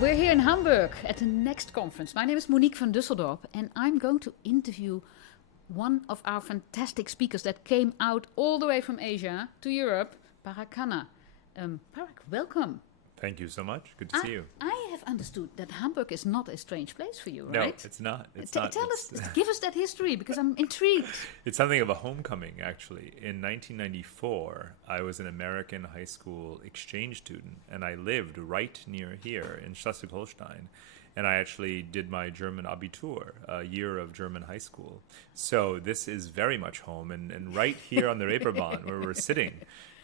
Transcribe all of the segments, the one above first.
We're here in Hamburg at the next conference. My name is Monique van Dusseldorp, and I'm going to interview one of our fantastic speakers that came out all the way from Asia to Europe, Parag Khanna. Parag, welcome. Thank you so much. Good to see you. I have understood that Hamburg is not a strange place for you, right? No, it's not. Tell us, give us that history, because I'm intrigued. It's something of a homecoming, actually. In 1994, I was an American high school exchange student, and I lived right near here in Schleswig-Holstein. And I actually did my German Abitur, a year of German high school. So this is very much home. And right here on the Reeperbahn, where we're sitting,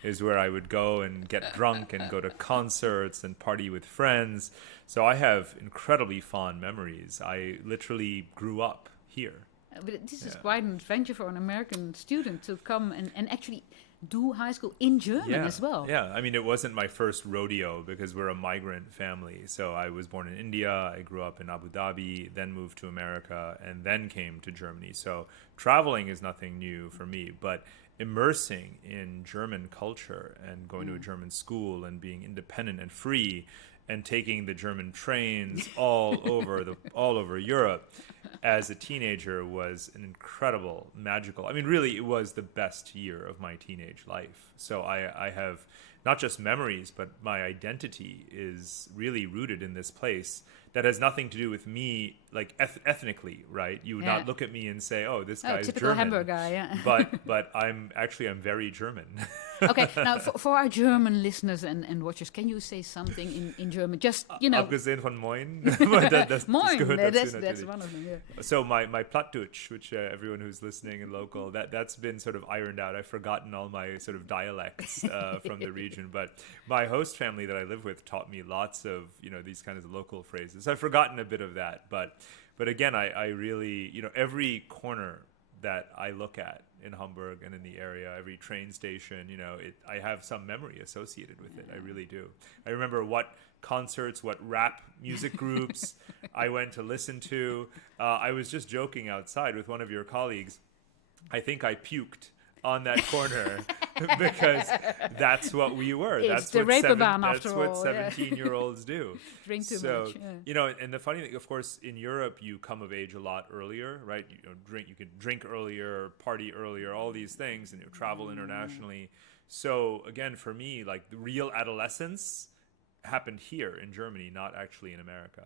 is where I would go and get drunk and go to concerts and party with friends. So I have incredibly fond memories. I literally grew up here. But this is quite an adventure for an American student to come and actually do high school in German as well. Yeah, I mean, it wasn't my first rodeo because we're a migrant family. So I was born in India, I grew up in Abu Dhabi, then moved to America, and then came to Germany. So traveling is nothing new for me, but immersing in German culture and going to a German school and being independent and free and taking the German trains all over Europe as a teenager was an incredible, magical. I mean, really, it was the best year of my teenage life. So I have not just memories, but my identity is really rooted in this place that has nothing to do with me, like ethnically, right? You would not look at me and say, "Oh, this guy's typical German." Hamburg guy, yeah. but I'm very German. Okay, now for our German listeners and watchers, can you say something in German? Just, you know. Abgesehen von Moin. Moin, that's one of them, yeah. So my Plattdeutsch, which everyone who's listening and local, that's been sort of ironed out. I've forgotten all my sort of dialects from the region, but my host family that I live with taught me lots of, these kinds of local phrases. I've forgotten a bit of that, but again, I really, every corner that I look at in Hamburg and in the area, every train station, I have some memory associated with it. I really do. I remember what concerts, what rap music groups I went to listen to. I was just joking outside with one of your colleagues. I think I puked on that corner because that's what we were. It's that's the Reeperbahn that's after what all. 17-year-olds do. Drink too much. Yeah. And the funny thing, of course, in Europe, you come of age a lot earlier, right? You can drink earlier, party earlier, all these things, and you travel internationally. So again, for me, like the real adolescence happened here in Germany, not actually in America.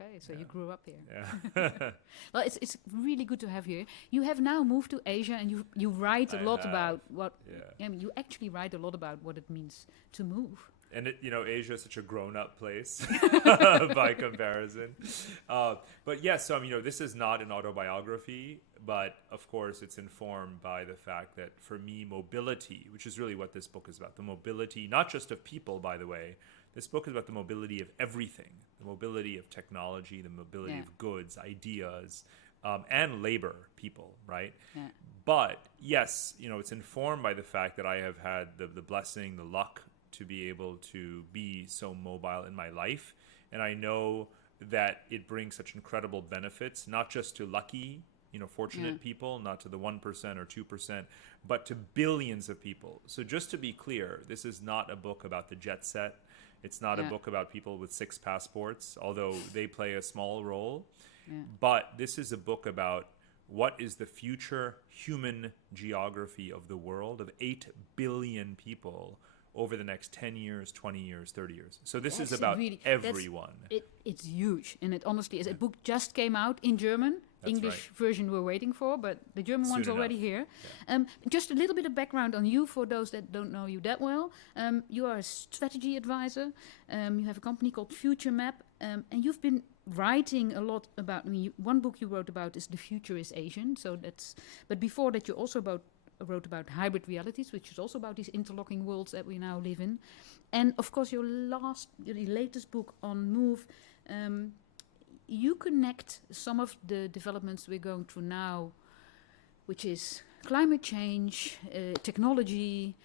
Okay, so you grew up here. Yeah. Well, it's really good to have you here. You have now moved to Asia, and you write a lot about what. Yeah. I mean, you actually write a lot about what it means to move. And Asia is such a grown-up place by comparison. But yes, so this is not an autobiography, but of course it's informed by the fact that for me, mobility, which is really what this book is about, the mobility, not just of people, by the way. This book is about the mobility of everything, the mobility of technology, the mobility of goods, ideas, and labor, people, right? Yeah. But yes, it's informed by the fact that I have had the blessing, the luck to be able to be so mobile in my life. And I know that it brings such incredible benefits, not just to lucky, fortunate people, not to the 1% or 2%, but to billions of people. So just to be clear, this is not a book about the jet set. It's not a book about people with 6 passports, although they play a small role. Yeah. But this is a book about what is the future human geography of the world of 8 billion people over the next 10 years, 20 years, 30 years. So this is about everyone. It's huge, and it honestly is. A book just came out in German. That's English version we're waiting for, but the German one's already here. Yeah. Just a little bit of background on you for those that don't know you that well. You are a strategy advisor. You have a company called Future Map, and you've been writing a lot about. One book you wrote about is The Future is Asian. But before that, you also wrote about hybrid realities, which is also about these interlocking worlds that we now live in. And of course, your latest book on Move. You connect some of the developments we're going through now, which is climate change, technology,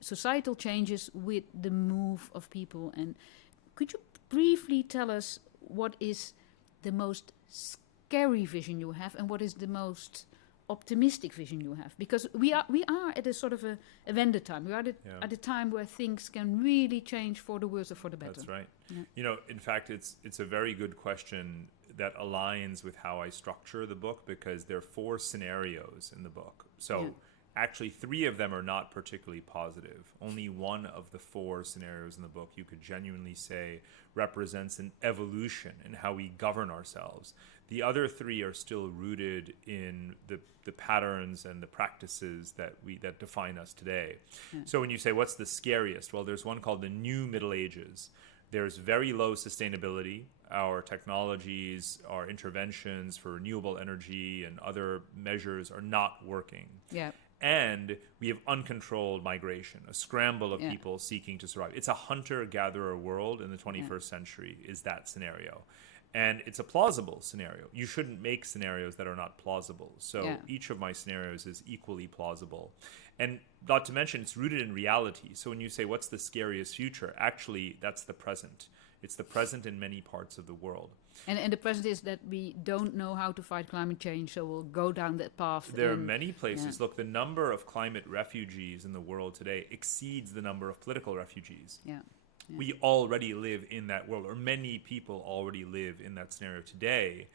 societal changes with the move of people. And could you briefly tell us what is the most scary vision you have and what is the most optimistic vision you have? Because we are at a sort of a vendor time. We are at a time where things can really change for the worse or for the better. That's right. Yeah. In fact, it's a very good question that aligns with how I structure the book, because there are 4 scenarios in the book. So actually 3 of them are not particularly positive. Only one of the 4 scenarios in the book you could genuinely say represents an evolution in how we govern ourselves. The other 3 are still rooted in the patterns and the practices that define us today. So when you say what's the scariest, well, there's one called the New Middle Ages. There's very low sustainability. Our technologies, our interventions for renewable energy and other measures are not working. Yeah. And we have uncontrolled migration, a scramble of people seeking to survive. It's a hunter-gatherer world in the 21st century is that scenario. And it's a plausible scenario. You shouldn't make scenarios that are not plausible. So each of my scenarios is equally plausible. And not to mention, it's rooted in reality. So when you say, what's the scariest future? Actually, that's the present. It's the present in many parts of the world. And the present is that we don't know how to fight climate change, so we'll go down that path. There are many places. Look, the number of climate refugees in the world today exceeds the number of political refugees. We already live in that world, or many people already live in that scenario today,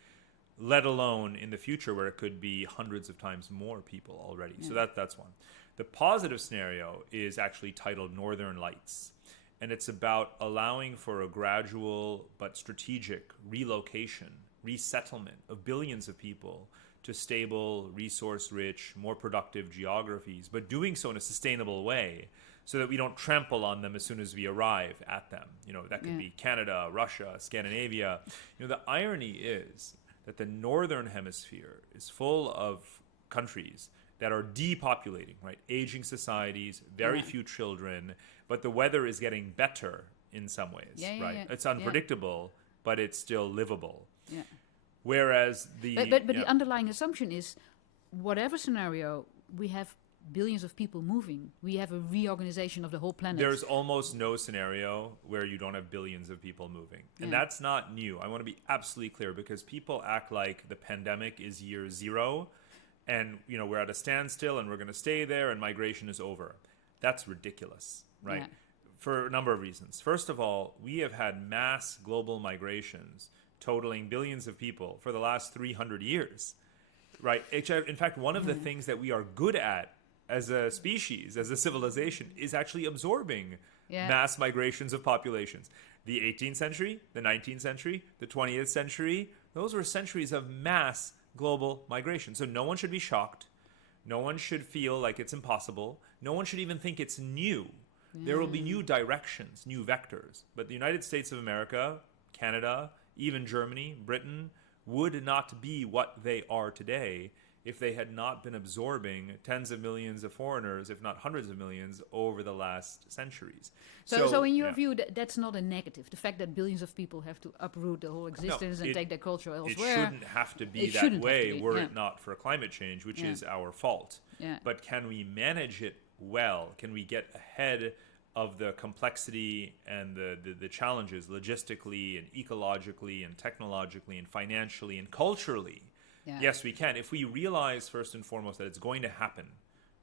let alone in the future where it could be hundreds of times more people already. So that's one. The positive scenario is actually titled Northern Lights. And it's about allowing for a gradual but strategic relocation, resettlement of billions of people to stable, resource-rich, more productive geographies, but doing so in a sustainable way so that we don't trample on them as soon as we arrive at them. That could be Canada, Russia, Scandinavia. The irony is that the Northern Hemisphere is full of countries that are depopulating, right? Aging societies, very few children, but the weather is getting better in some ways, right? It's unpredictable, but it's still livable. Whereas But the underlying assumption is, whatever scenario, we have billions of people moving. We have a reorganization of the whole planet. There's almost no scenario where you don't have billions of people moving. And that's not new. I want to be absolutely clear, because people act like the pandemic is year 0 and we're at a standstill and we're going to stay there and migration is over. That's ridiculous, right? For a number of reasons. First of all, we have had mass global migrations totaling billions of people for the last 300 years, right? In fact, one of the things that we are good at as a species, as a civilization, is actually absorbing mass migrations of populations. The 18th century, the 19th century, the 20th century, those were centuries of mass global migration. So no one should be shocked. No one should feel like it's impossible. No one should even think it's new. There will be new directions, new vectors. But the United States of America, Canada, even Germany, Britain, would not be what they are today if they had not been absorbing tens of millions of foreigners, if not hundreds of millions, over the last centuries. So in your view, that's not a negative, the fact that billions of people have to uproot their whole existence and take their culture elsewhere. It shouldn't have to be that way were it not for climate change, which is our fault. But can we manage it well? Can we get ahead of the complexity and the challenges logistically and ecologically and technologically and financially and culturally? Yes, we can. If we realize first and foremost that it's going to happen,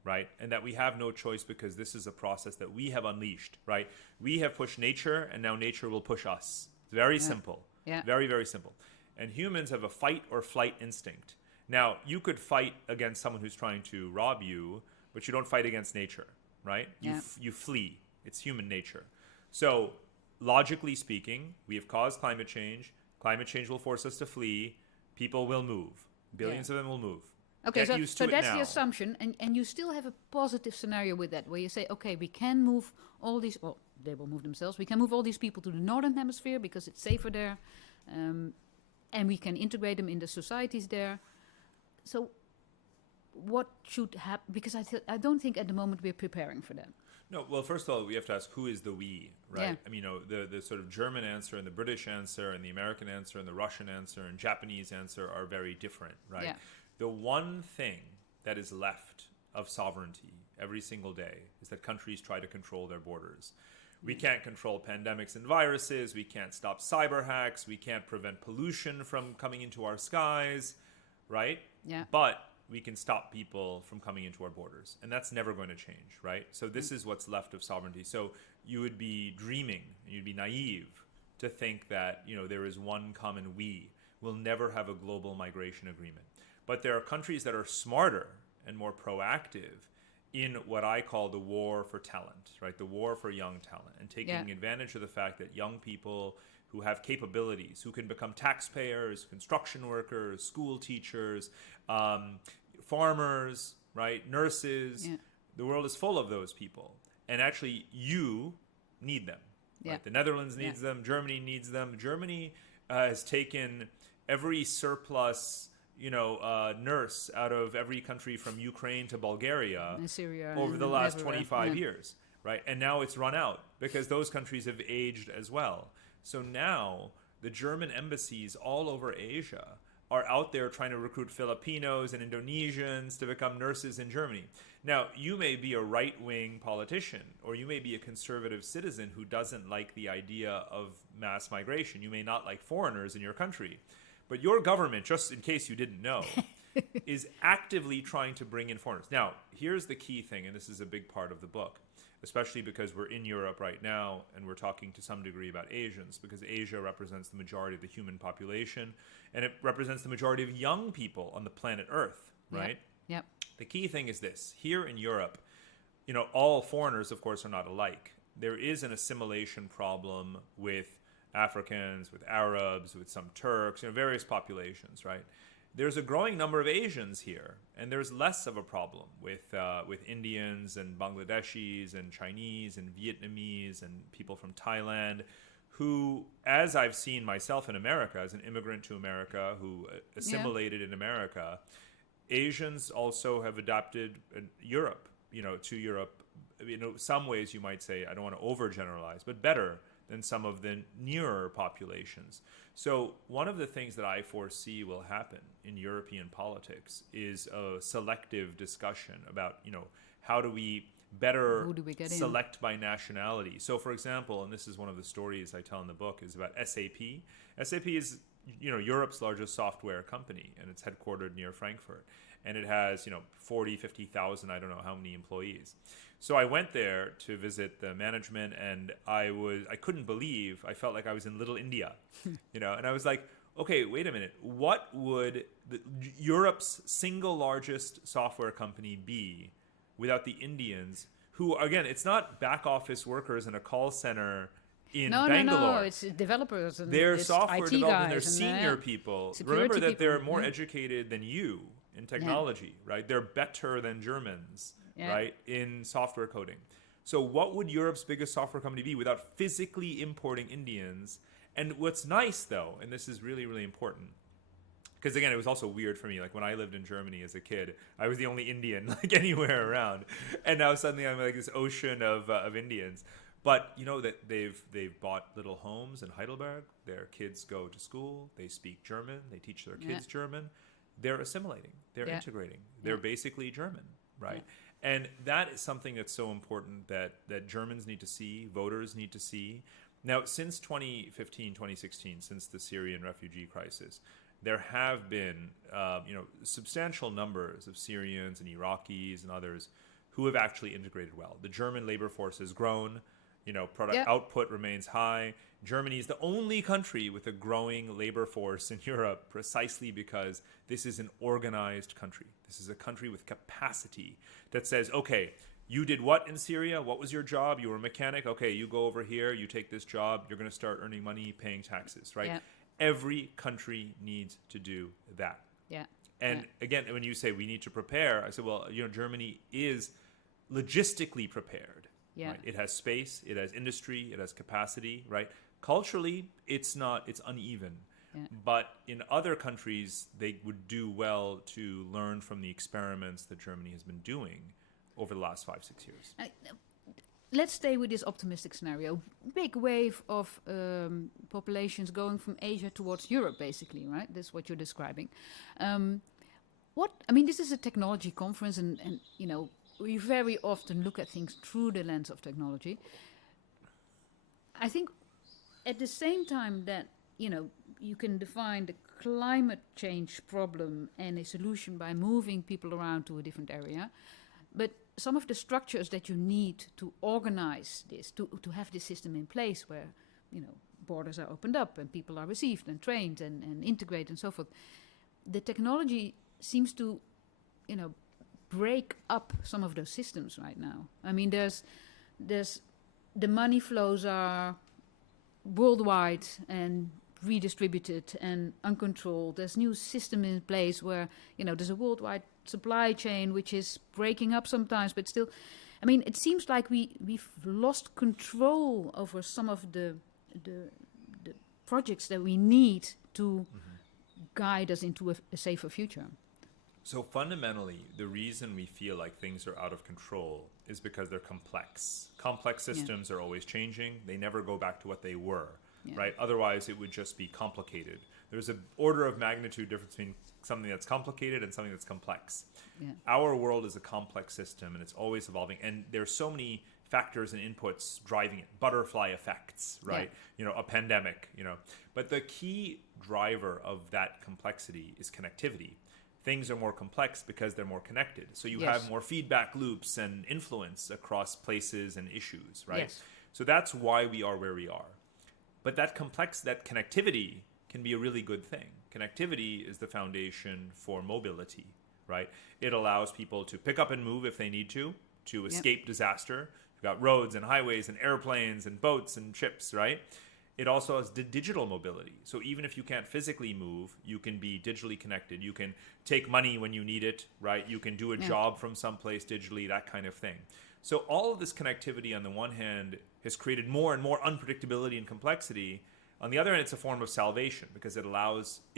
right? And that we have no choice because this is a process that we have unleashed, right? We have pushed nature and now nature will push us. It's very simple. Very, very simple. And humans have a fight or flight instinct. Now, you could fight against someone who's trying to rob you, but you don't fight against nature, right? You flee. It's human nature. So, logically speaking, we have caused climate change. Climate change will force us to flee. People will move. Billions of them will move. Okay, so that's the assumption, and you still have a positive scenario with that, where you say, okay, we can move all these, well, they will move themselves, we can move all these people to the Northern Hemisphere because it's safer there, and we can integrate them in the societies there. So what should happen? Because I don't think at the moment we're preparing for that. No, well, first of all, we have to ask who is the we, right? I mean, the sort of German answer and the British answer and the American answer and the Russian answer and Japanese answer are very different, right? The one thing that is left of sovereignty every single day is that countries try to control their borders. We can't control pandemics and viruses. We can't stop cyber hacks. We can't prevent pollution from coming into our skies, right? But we can stop people from coming into our borders. And that's never going to change, right? So this is what's left of sovereignty. So you would be dreaming, you'd be naive to think that, there is one common we. We'll never have a global migration agreement. But there are countries that are smarter and more proactive in what I call the war for talent, right? The war for young talent, and taking advantage of the fact that young people who have capabilities, who can become taxpayers, construction workers, school teachers, farmers, right? Nurses. Yeah. The world is full of those people. And actually, you need them. Yeah. Right? The Netherlands needs them. Germany needs them. Germany has taken every surplus nurse out of every country from Ukraine to Bulgaria Syria over the last 25 years, right? And now it's run out because those countries have aged as well. So now the German embassies all over Asia are out there trying to recruit Filipinos and Indonesians to become nurses in Germany. Now, you may be a right-wing politician, or you may be a conservative citizen who doesn't like the idea of mass migration. You may not like foreigners in your country. But your government, just in case you didn't know, is actively trying to bring in foreigners. Now, here's the key thing, and this is a big part of the book, especially because we're in Europe right now and we're talking to some degree about Asians, because Asia represents the majority of the human population and it represents the majority of young people on the planet Earth, right? Yep. The key thing is this. Here in Europe, all foreigners, of course, are not alike. There is an assimilation problem with Africans, with Arabs, with some Turks, various populations, right? There's a growing number of Asians here, and there's less of a problem with Indians and Bangladeshis and Chinese and Vietnamese and people from Thailand who, as I've seen myself in America, as an immigrant to America who assimilated in America, Asians also have adapted Europe, to Europe. Some ways you might say, I don't want to overgeneralize, but better than some of the nearer populations. So one of the things that I foresee will happen in European politics is a selective discussion about, how do we better select by nationality. So for example, and this is one of the stories I tell in the book, is about SAP. SAP is, Europe's largest software company, and it's headquartered near Frankfurt. And it has, 40, 50,000, I don't know how many employees. So I went there to visit the management, and I couldn't believe, I felt like I was in Little India, and I was like, okay, wait a minute. What would Europe's single largest software company be without the Indians who, again, it's not back office workers in a call center in Bangalore. No, it's developers. And they're it's software IT developers, they're guys senior people. Remember that they're more educated than you in technology, right? They're better than Germans. Right, in software coding. So what would Europe's biggest software company be without physically importing Indians? And what's nice, though, and this is really, really important, because, again, it was also weird for me. Like, when I lived in Germany as a kid, I was the only Indian, like, anywhere around. And now suddenly I'm like this ocean of Indians. But, that they've bought little homes in Heidelberg. Their kids go to school. They speak German. They teach their kids German. They're assimilating. They're integrating. They're basically German, right? Yeah. And that is something that's so important that Germans need to see, voters need to see. Now, since 2015, 2016, since the Syrian refugee crisis, there have been substantial numbers of Syrians and Iraqis and others who have actually integrated well. The German labor force has grown. Product output remains high. Germany is the only country with a growing labor force in Europe, precisely because this is an organized country. This is a country with capacity that says, okay, you did what in Syria? What was your job? You were a mechanic? Okay, you go over here, you take this job, you're going to start earning money, paying taxes, right? Yeah. Every country needs to do that. Yeah. And again, when you say we need to prepare, I said, well, Germany is logistically prepared. Yeah. Right? It has space, it has industry, it has capacity, right? Culturally, it's uneven. Yeah. But in other countries, they would do well to learn from the experiments that Germany has been doing over the last 5-6 years. Let's stay with this optimistic scenario. Big wave of populations going from Asia towards Europe, basically, right? That's what you're describing. This is a technology conference, and we very often look at things through the lens of technology. I think at the same time that, you can define the climate change problem and a solution by moving people around to a different area. But some of the structures that you need to organize this, to have this system in place where, borders are opened up and people are received and trained and integrated and so forth. The technology seems to, break up some of those systems right now. I mean, there's the money flows are worldwide and redistributed and uncontrolled. There's new system in place where, there's a worldwide supply chain which is breaking up sometimes, but still, I mean, it seems like we've lost control over some of the projects that we need to guide us into a safer future. So fundamentally, the reason we feel like things are out of control is because they're complex. Complex systems are always changing. They never go back to what they were, right? Otherwise, it would just be complicated. There's an order of magnitude difference between something that's complicated and something that's complex. Yeah. Our world is a complex system, and it's always evolving. And there's so many factors and inputs driving it. Butterfly effects, right? Yeah. A pandemic, But the key driver of that complexity is connectivity. Things are more complex because they're more connected. So you have more feedback loops and influence across places and issues, right? Yes. So that's why we are where we are. But that connectivity can be a really good thing. Connectivity is the foundation for mobility, right? It allows people to pick up and move if they need to escape disaster. You've got roads and highways and airplanes and boats and ships, right? It also has digital mobility. So even if you can't physically move, you can be digitally connected. You can take money when you need it, right? You can do a job from someplace digitally, that kind of thing. So all of this connectivity on the one hand has created more and more unpredictability and complexity. On the other hand, it's a form of salvation because it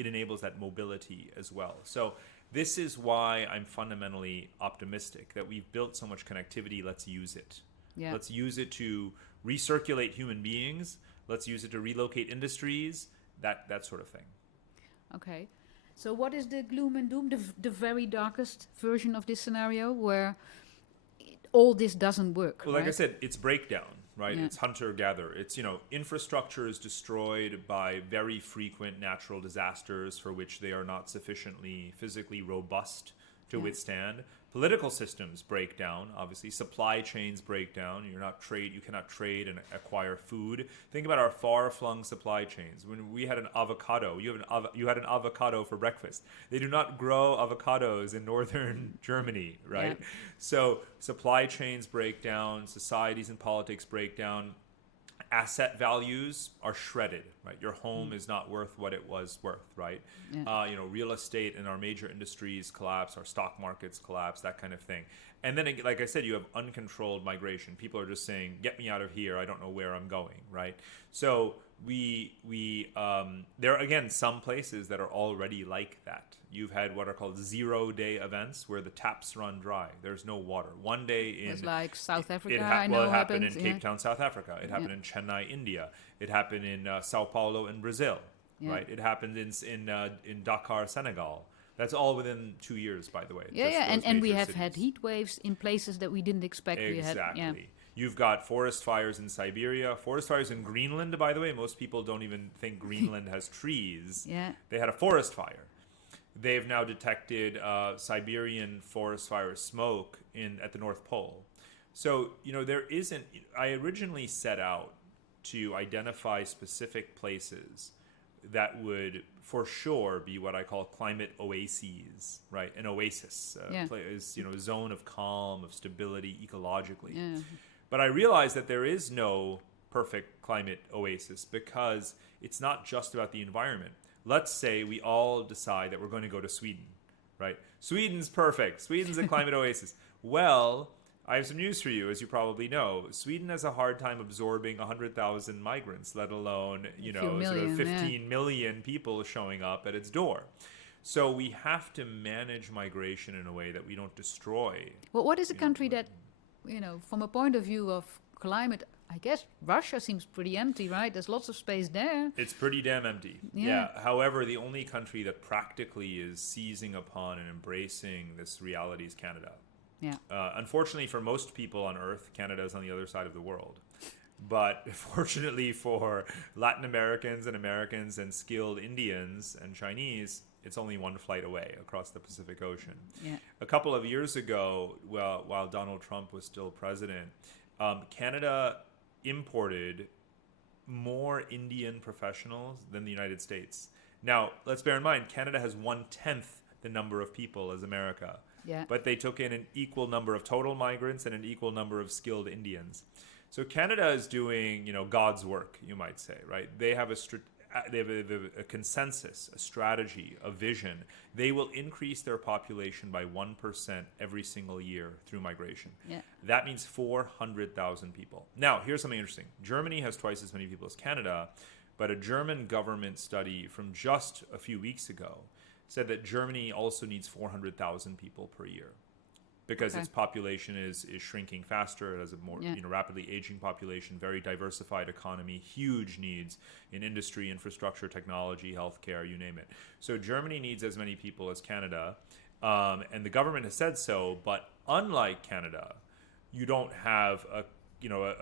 enables that mobility as well. So this is why I'm fundamentally optimistic that we've built so much connectivity. Let's use it. Yeah. Let's use it to recirculate human beings. Let's use it to relocate industries, that sort of thing. Okay. So what is the gloom and doom, the very darkest version of this scenario where all this doesn't work? Well, like I said, it's breakdown, right? Yeah. It's hunter-gatherer. It's, infrastructure is destroyed by very frequent natural disasters for which they are not sufficiently physically robust to withstand. Political systems break down, obviously. Supply chains break down. You cannot trade and acquire food. Think about our far-flung supply chains. When we had an avocado, you had an avocado for breakfast. They do not grow avocados in northern Germany, right? Yeah. So supply chains break down, societies and politics break down. Asset values are shredded, right? Your home is not worth what it was worth, right? Yeah. Real estate and our major industries collapse, our stock markets collapse, that kind of thing. And then, like I said, you have uncontrolled migration. People are just saying, get me out of here. I don't know where I'm going, right? So there are, again, some places that are already like that. You've had what are called 0-day events where the taps run dry. There's no water. One day in... It's like South Africa, it happened in Cape Town, South Africa. It happened in Chennai, India. It happened in Sao Paulo in Brazil, right? It happened in Dakar, Senegal. That's all within 2 years, by the way. And we have had heat waves in places that we didn't expect. Exactly. You've got forest fires in Siberia, forest fires in Greenland, by the way. Most people don't even think Greenland has trees. Yeah. They had a forest fire. They've now detected Siberian forest fire smoke at the North Pole. So, there isn't... I originally set out to identify specific places that would, for sure, be what I call climate oases, right? An oasis is, a zone of calm, of stability ecologically. Yeah. But I realized that there is no perfect climate oasis because it's not just about the environment. Let's say we all decide that we're going to go to Sweden, right? Sweden's perfect. Sweden's a climate oasis. Well, I have some news for you. As you probably know, Sweden has a hard time absorbing 100,000 migrants, let alone, sort of 15 million people showing up at its door. So we have to manage migration in a way that we don't destroy. Well, what is a country that, from a point of view of climate, I guess Russia seems pretty empty, right? There's lots of space there. It's pretty damn empty. Yeah. However, the only country that practically is seizing upon and embracing this reality is Canada. Yeah. Unfortunately, for most people on Earth, Canada is on the other side of the world. But fortunately for Latin Americans and skilled Indians and Chinese, it's only one flight away across the Pacific Ocean. Yeah. A couple of years ago, while Donald Trump was still president, Canada imported more Indian professionals than the United States. Now, let's bear in mind, Canada has 1/10 the number of people as America. Yeah. But they took in an equal number of total migrants and an equal number of skilled Indians. So Canada is doing, God's work, you might say, right? They have a consensus, a strategy, a vision. They will increase their population by 1% every single year through migration. Yeah. That means 400,000 people. Now, here's something interesting. Germany has twice as many people as Canada, but a German government study from just a few weeks ago said that Germany also needs 400,000 people per year because its population is shrinking faster. It has a more rapidly aging population, very diversified economy, huge needs in industry, infrastructure, technology, healthcare, you name it. So Germany needs as many people as Canada, and the government has said so. But unlike Canada, you don't have a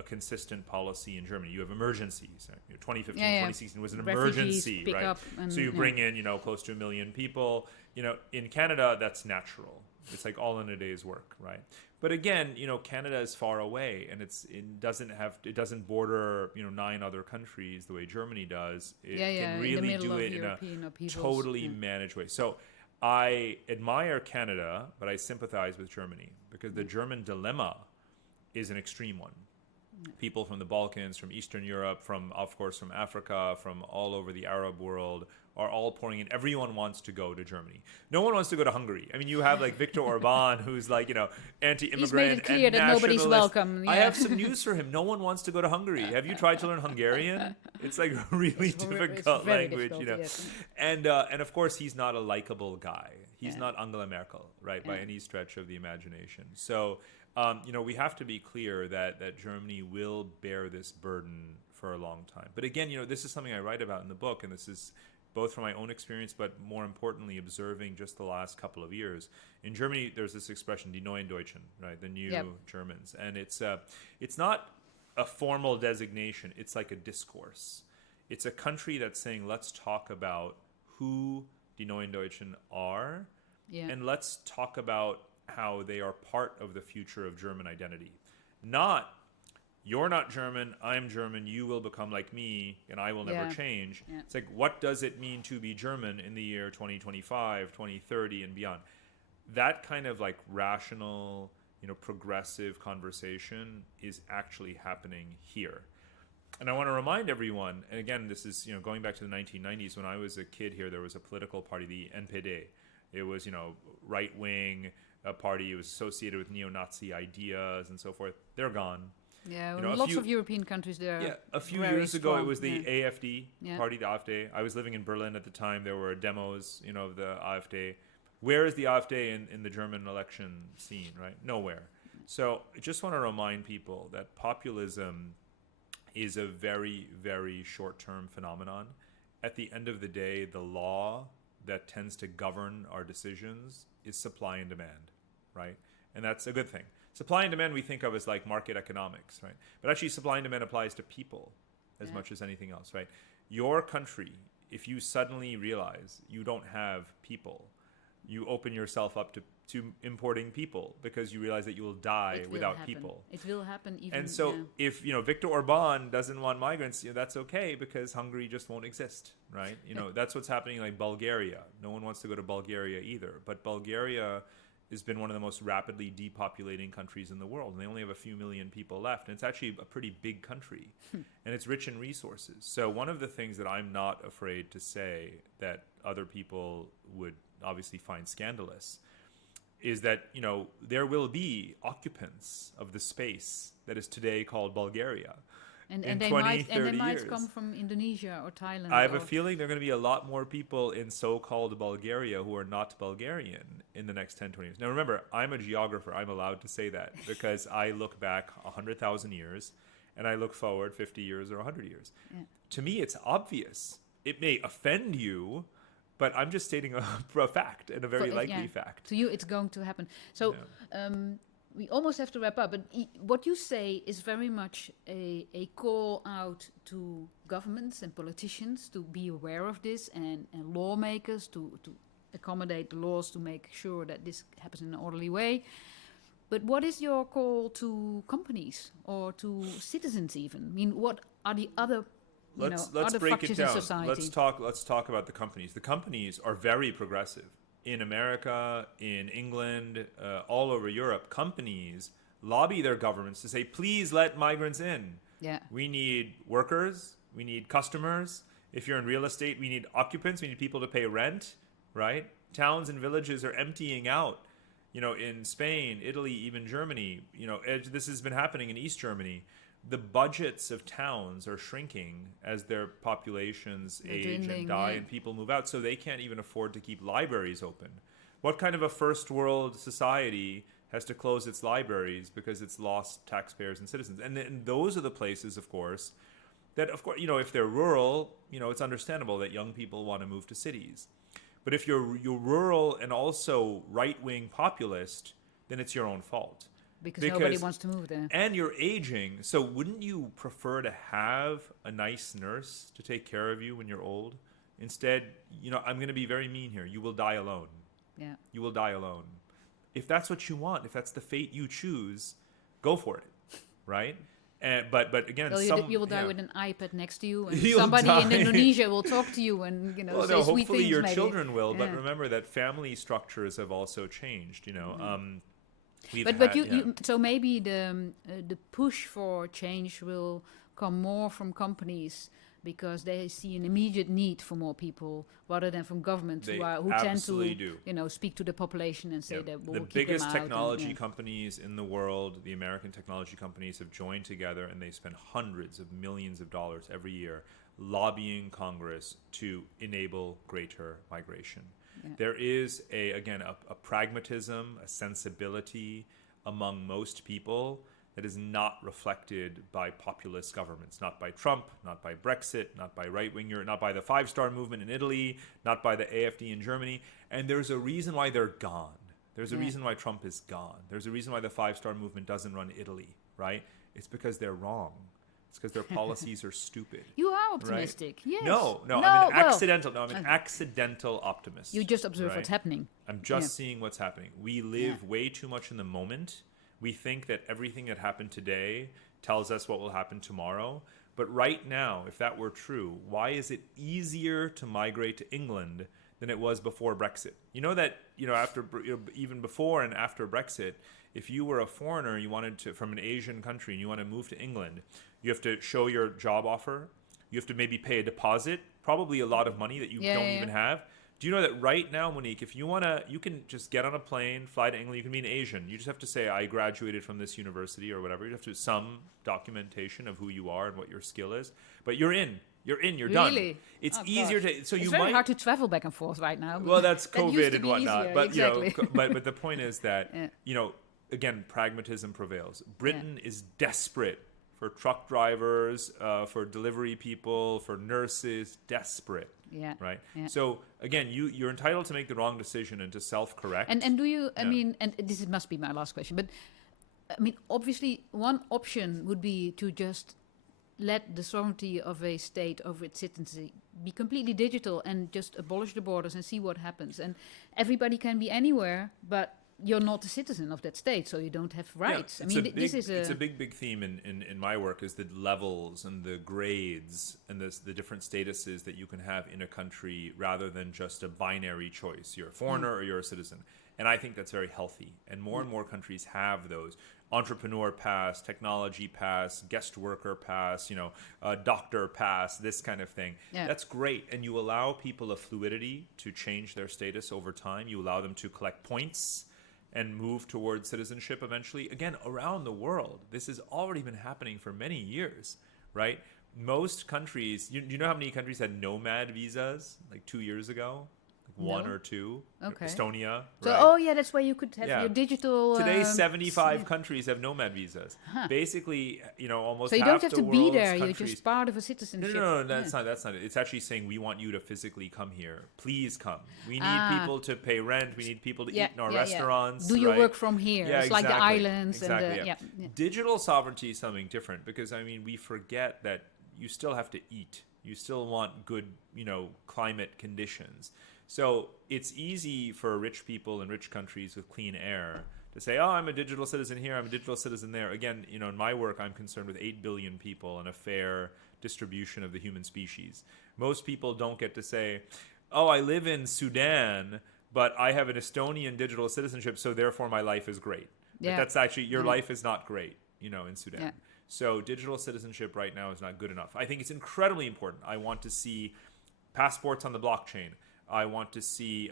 consistent policy in Germany. You have emergencies. 2015, 2016 was an Refugees emergency, right? So you bring in, close to 1 million people. In Canada, that's natural. It's like all in a day's work, right? But again, Canada is far away, and it doesn't border, 9 other countries the way Germany does. It can really do it in a totally managed way. So I admire Canada, but I sympathize with Germany because the German dilemma is an extreme one. People from the Balkans, from Eastern Europe, from Africa, from all over the Arab world are all pouring in. Everyone wants to go to Germany. No one wants to go to Hungary. I mean, you have like Viktor Orban, who's like, anti-immigrant. He's made it clear and that nobody's welcome. I have some news for him. No one wants to go to Hungary. Have you tried to learn Hungarian? It's like a really difficult language, Yes. And of course, he's not a likable guy. He's not Angela Merkel, right, by any stretch of the imagination. So, we have to be clear that Germany will bear this burden for a long time. But again, this is something I write about in the book, and this is both from my own experience, but more importantly, observing just the last couple of years. In Germany, there's this expression, die neuen Deutschen, right, the new Germans. And it's not a formal designation. It's like a discourse. It's a country that's saying, let's talk about who die neuen Deutschen are, and let's talk about how they are part of the future of German identity. Not, you're not German, I'm German, you will become like me, and I will never change. Yeah. It's like, what does it mean to be German in the year 2025, 2030, and beyond? That kind of like rational, progressive conversation is actually happening here. And I want to remind everyone, and again, this is, going back to the 1990s, when I was a kid here, there was a political party, the NPD. It was, right-wing party. It was associated with neo-Nazi ideas and so forth. They're gone. Yeah, lots of European countries there. Yeah, a few years ago, it was the AfD party, the AfD. I was living in Berlin at the time. There were demos, of the AfD. Where is the AfD in the German election scene, right? Nowhere. So I just want to remind people that populism is a very, very short-term phenomenon. At the end of the day, the law that tends to govern our decisions is supply and demand, right? And that's a good thing. Supply and demand we think of as like market economics, right? But actually supply and demand applies to people as much as anything else, right? Your country, if you suddenly realize you don't have people, you open yourself up to importing people because you realize that you will die without people. It will happen even. And so if, Viktor Orban doesn't want migrants, that's okay because Hungary just won't exist, right? That's what's happening like Bulgaria. No one wants to go to Bulgaria either. But Bulgaria has been one of the most rapidly depopulating countries in the world. And they only have a few million people left. And it's actually a pretty big country. And it's rich in resources. So one of the things that I'm not afraid to say that other people would obviously find scandalous is that, there will be occupants of the space that is today called Bulgaria. And they might come from Indonesia or Thailand. I have a feeling there are going to be a lot more people in so-called Bulgaria who are not Bulgarian in the next 10, 20 years. Now, remember, I'm a geographer. I'm allowed to say that because I look back 100,000 years and I look forward 50 years or 100 years. Yeah. To me, it's obvious. It may offend you, but I'm just stating a fact and a very likely fact. To you, it's going to happen. So we almost have to wrap up, but what you say is very much a call out to governments and politicians to be aware of this, and lawmakers to accommodate the laws to make sure that this happens in an orderly way. But what is your call to companies or to citizens even? I mean, what are the other Let's other break it factors in down. society? Let's talk about the companies. The companies are very progressive. In America, in England, all over Europe, companies lobby their governments to say, please let migrants in. Yeah. We need workers. We need customers. If you're in real estate, we need occupants. We need people to pay rent, right? Towns and villages are emptying out. In Spain, Italy, even Germany, this has been happening in East Germany. The budgets of towns are shrinking as their populations age and die, and people move out, so they can't even afford to keep libraries open. What kind of a first world society has to close its libraries because it's lost taxpayers and citizens? And those are the places, of course, that, of course, if they're rural, it's understandable that young people want to move to cities. But if you're rural and also right-wing populist, then it's your own fault. Because nobody wants to move there. And you're aging. So wouldn't you prefer to have a nice nurse to take care of you when you're old? Instead, I'm going to be very mean here. You will die alone. Yeah. You will die alone. If that's what you want, if that's the fate you choose, go for it, right? But again, you will die with an iPad next to you, and somebody in Indonesia will talk to you, and say sweet things. Hopefully your maybe. children will. But remember that family structures have also changed. So maybe the push for change will come more from companies because they see an immediate need for more people rather than from governments who tend to speak to the population and say that we'll the keep them biggest out technology companies in the world, the American technology companies, have joined together, and they spend hundreds of millions of dollars every year lobbying Congress to enable greater migration. Yeah. There is a pragmatism, a sensibility among most people that is not reflected by populist governments, not by Trump, not by Brexit, not by right-winger, not by the five-star movement in Italy, not by the AfD in Germany. And there's a reason why they're gone. There's a reason why Trump is gone. There's a reason why the five-star movement doesn't run Italy, right? It's because they're wrong. It's because their policies are stupid. You are optimistic, right? yes. No, I'm an accidental optimist. You just observe what's happening. I'm just seeing what's happening. We live way too much in the moment. We think that everything that happened today tells us what will happen tomorrow. But right now, if that were true, why is it easier to migrate to England than it was before Brexit? After even before and after Brexit, if you were a foreigner, you wanted to from an Asian country and you want to move to England, you have to show your job offer. You have to maybe pay a deposit, probably a lot of money that you don't even have. Do you know that right now, Monique, if you want to, you can just get on a plane, fly to England. You can be an Asian. You just have to say, I graduated from this university or whatever. You have to some documentation of who you are and what your skill is. But you're in. You're done. Really? It's easier to. So it's you very hard to travel back and forth right now. Well, that's COVID and whatnot. Easier, but exactly. but the point is that again, pragmatism prevails. Britain is desperate for truck drivers, for delivery people, for nurses, desperate. Yeah. Right. Yeah. So again, you're entitled to make the wrong decision and to self-correct. And do you? I mean, and this must be my last question. But I mean, obviously, one option would be to just let the sovereignty of a state over its citizenry be completely digital and just abolish the borders and see what happens. And everybody can be anywhere, but you're not a citizen of that state, so you don't have rights. Yeah, it's a big theme in my work is the levels and the grades and the different statuses that you can have in a country rather than just a binary choice. You're a foreigner or you're a citizen. And I think that's very healthy. And more countries have those. Entrepreneur pass, technology pass, guest worker pass, doctor pass, this kind of thing. Yeah. That's great. And you allow people a fluidity to change their status over time. You allow them to collect points and move towards citizenship eventually. Again, around the world, this has already been happening for many years, right? Most countries, you know how many countries had nomad visas like 2 years ago? one No. or two. Okay. Estonia. So, right? that's where you could have Yeah. your digital... Today, 75 countries have nomad visas. Huh. Basically, almost So you half don't have the to be world's there, you're countries. just part of a No, citizenship. no, that's not it. It's actually saying we want you to physically come here. Please come. We need people to pay rent. We need people to eat in our restaurants. Do your right? work from here. Yeah, It's like the exactly. islands. Exactly, and yeah. Digital sovereignty is something different because, we forget that you still have to eat. You still want good, climate conditions. So it's easy for rich people in rich countries with clean air to say, oh, I'm a digital citizen here, I'm a digital citizen there. Again, in my work, I'm concerned with 8 billion people and a fair distribution of the human species. Most people don't get to say, oh, I live in Sudan, but I have an Estonian digital citizenship, so therefore my life is great. Yeah. But that's actually, your life is not great, in Sudan. Yeah. So digital citizenship right now is not good enough. I think it's incredibly important. I want to see passports on the blockchain. I want to see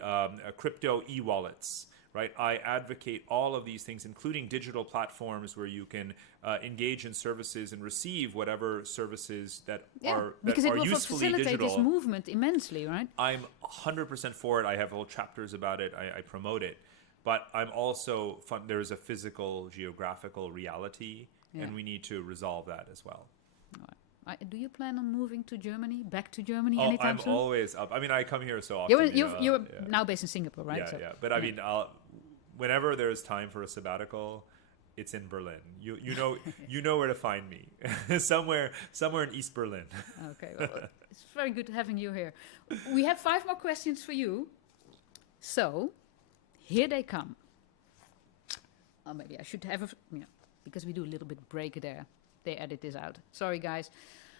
crypto e-wallets, right? I advocate all of these things, including digital platforms where you can engage in services and receive whatever services that are because it will usefully facilitate digital. this movement immensely, right? I'm 100% for it. I have whole chapters about it. I promote it. But I'm also there is a physical, geographical reality, and we need to resolve that as well. Do you plan on moving to Germany, back to Germany anytime soon? I'm always up. I come here so often. You're now based in Singapore, right? Yeah, yeah. But whenever there's time for a sabbatical, it's in Berlin. You know where to find me. somewhere in East Berlin. Okay, well, it's very good having you here. We have 5 more questions for you. So, here they come. Oh, maybe I should have because we do a little bit break there. They edit this out. Sorry, guys.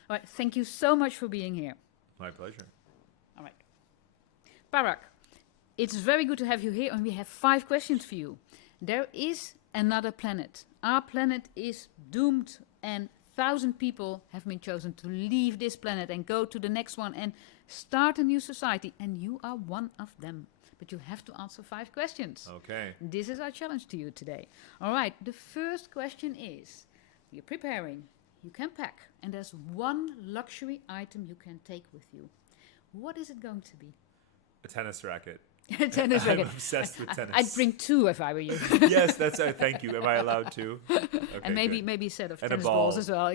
All right, thank you so much for being here. My pleasure. All right. Parag, it's very good to have you here, and we have 5 questions for you. There is another planet. Our planet is doomed, and 1,000 people have been chosen to leave this planet and go to the next one and start a new society, and you are one of them. But you have to answer 5 questions. Okay. This is our challenge to you today. All right, the first question is, you're preparing, you can pack, and there's one luxury item you can take with you. What is it going to be? A tennis racket. A tennis racket. I'm obsessed with tennis. I'd bring 2 if I were you. Yes, that's thank you. Am I allowed to? Okay, And maybe good. maybe a set of And tennis a ball. balls as well.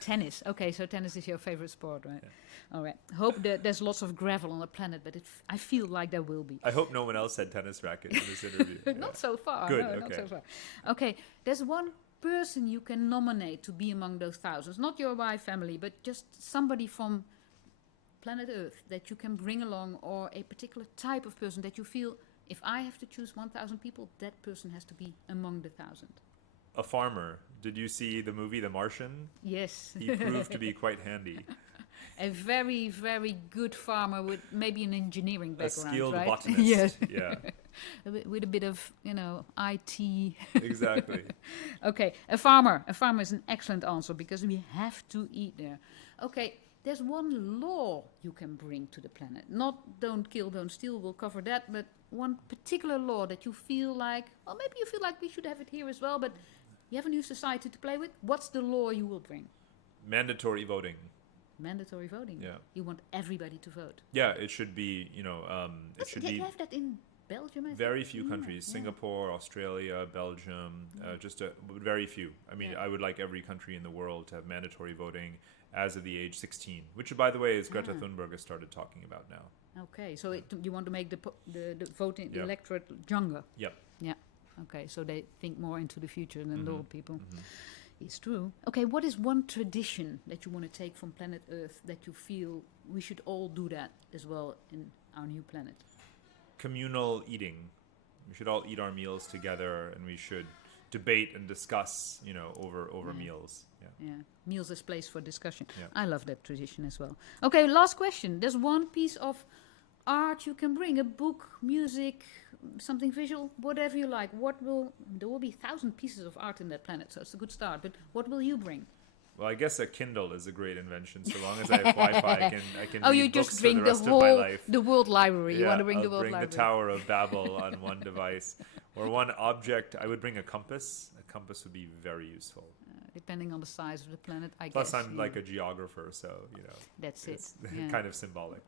Tennis. Okay, so tennis is your favorite sport, right? Yeah. All right. Hope that there's lots of gravel on the planet, but I feel like there will be. I hope no one else said tennis racket in this interview. Not so far. Good, No, okay. not so far. Okay, there's one person you can nominate to be among those thousands. Not your wife, family, but just somebody from planet Earth that you can bring along, or a particular type of person that you feel, if I have to choose 1,000 people, that person has to be among the 1,000. A farmer. Did you see the movie The Martian? Yes. He proved to be quite handy. A very, very good farmer with maybe an engineering A background, skilled right? botanist. Yes. Yeah, With a bit of, IT. exactly. Okay, a farmer. A farmer is an excellent answer because we have to eat there. Okay, there's one law you can bring to the planet. Not don't kill, don't steal, we'll cover that, but one particular law that you feel like, well, maybe you feel like we should have it here as well, but you have a new society to play with. What's the law you will bring? Mandatory voting. Mandatory voting. Yeah. You want everybody to vote. Yeah, it should be, it should You be have that in Belgium, I think? very few countries. Yeah. Singapore, Australia, Belgium, just very few. I mean, I would like every country in the world to have mandatory voting as of the age 16, which, by the way, is Greta Thunberg has started talking about now. Okay, so you want to make the voting, the Yep. electorate younger. Yep. Yeah. Okay, so they think more into the future than the old people. Mm-hmm. It's true. Okay, what is one tradition that you want to take from planet Earth that you feel we should all do that as well in our new planet? Communal eating. We should all eat our meals together, and we should debate and discuss, over meals. Yeah. Yeah, meals as place for discussion. Yeah. I love that tradition as well. Okay, last question. There's one piece of art you can bring, a book, music, something visual, whatever you like. There will be 1,000 pieces of art in that planet, so it's a good start. But what will you bring? Well, I guess a Kindle is a great invention. So long as I have Wi-Fi, I can Oh, read you books just for bring the the rest of my whole, life. the world library. You want to bring the I'll world bring library. the Tower of Babel on one device. Or one object, I would bring a compass. A compass would be very useful. depending on the size of the planet, I Plus, guess. I'm like a geographer, so That's it's it. kind of symbolic.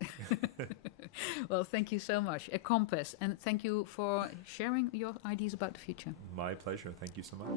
Well, thank you so much. A compass, and thank you for sharing your ideas about the future. My pleasure. Thank you so much.